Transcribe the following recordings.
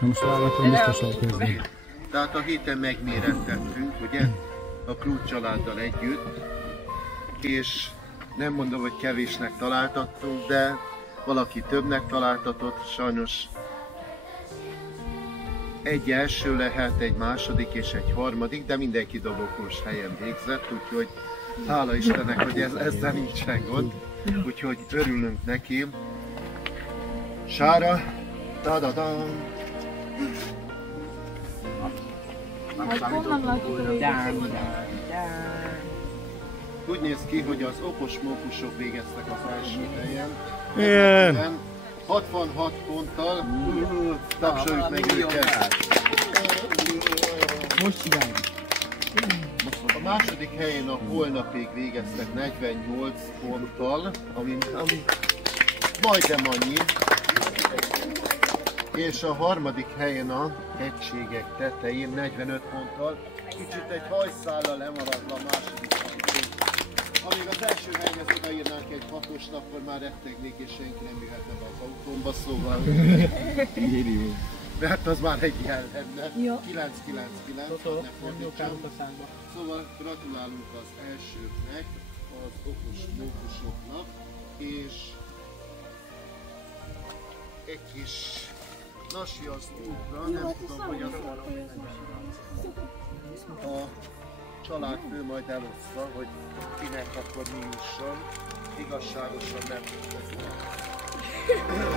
Most vállatom biztos elkezdeni. Tehát a héten megmérettettünk, ugye? A Krúd családdal együtt. És nem mondom, hogy kevésnek találtattunk, de valaki többnek találtatott, sajnos egy első lehet, egy második és egy harmadik, de mindenki dobogós helyen végzett, úgyhogy hála Istennek, hogy ezzel nincsen gond, úgyhogy örülünk neki. Sára, da-da-da! Úgy néz ki, hogy az okos mókusok végeztek az első helyen. Igen. 66 ponttal, tapsoljuk meg őket! Most csináljuk. A második helyen a holnapig végeztek 48 ponttal, ami majdnem annyi. És a harmadik helyen a egységek tetején 45 ponttal, kicsit egy hajszállal lemaradva a második helyén. Amíg az első helyhez odaírnánk egy hatost, akkor már rettegnék és senki nem jöhetne be az autómba, szóval... Mert az már egy jel lenne. 999, ne fordítsam. Szóval gratulálunk az elsőknek, az okos mókusoknak, és egy kis nasi az útra, nem tudom, hogy a családfő majd eloszta, hogy kinek akkor mi jusson, igazságosan nem tudjuk.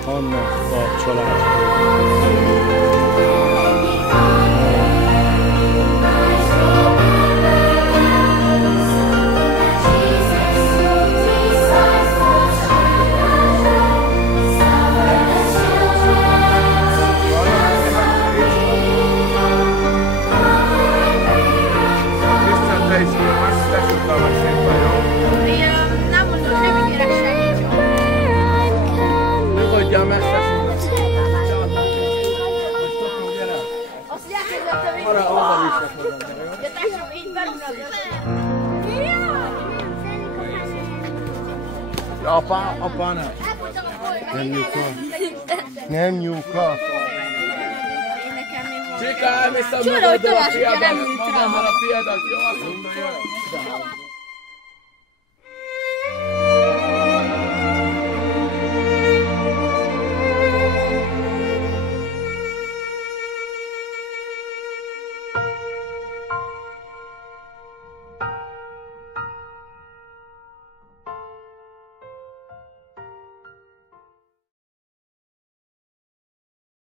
Annak a családfő. Apa nem. Nem nyújka. Nem nyújka. Csika, elmész a magadra a fiadat, magadra a fiadat, jó, azt mondta, jó.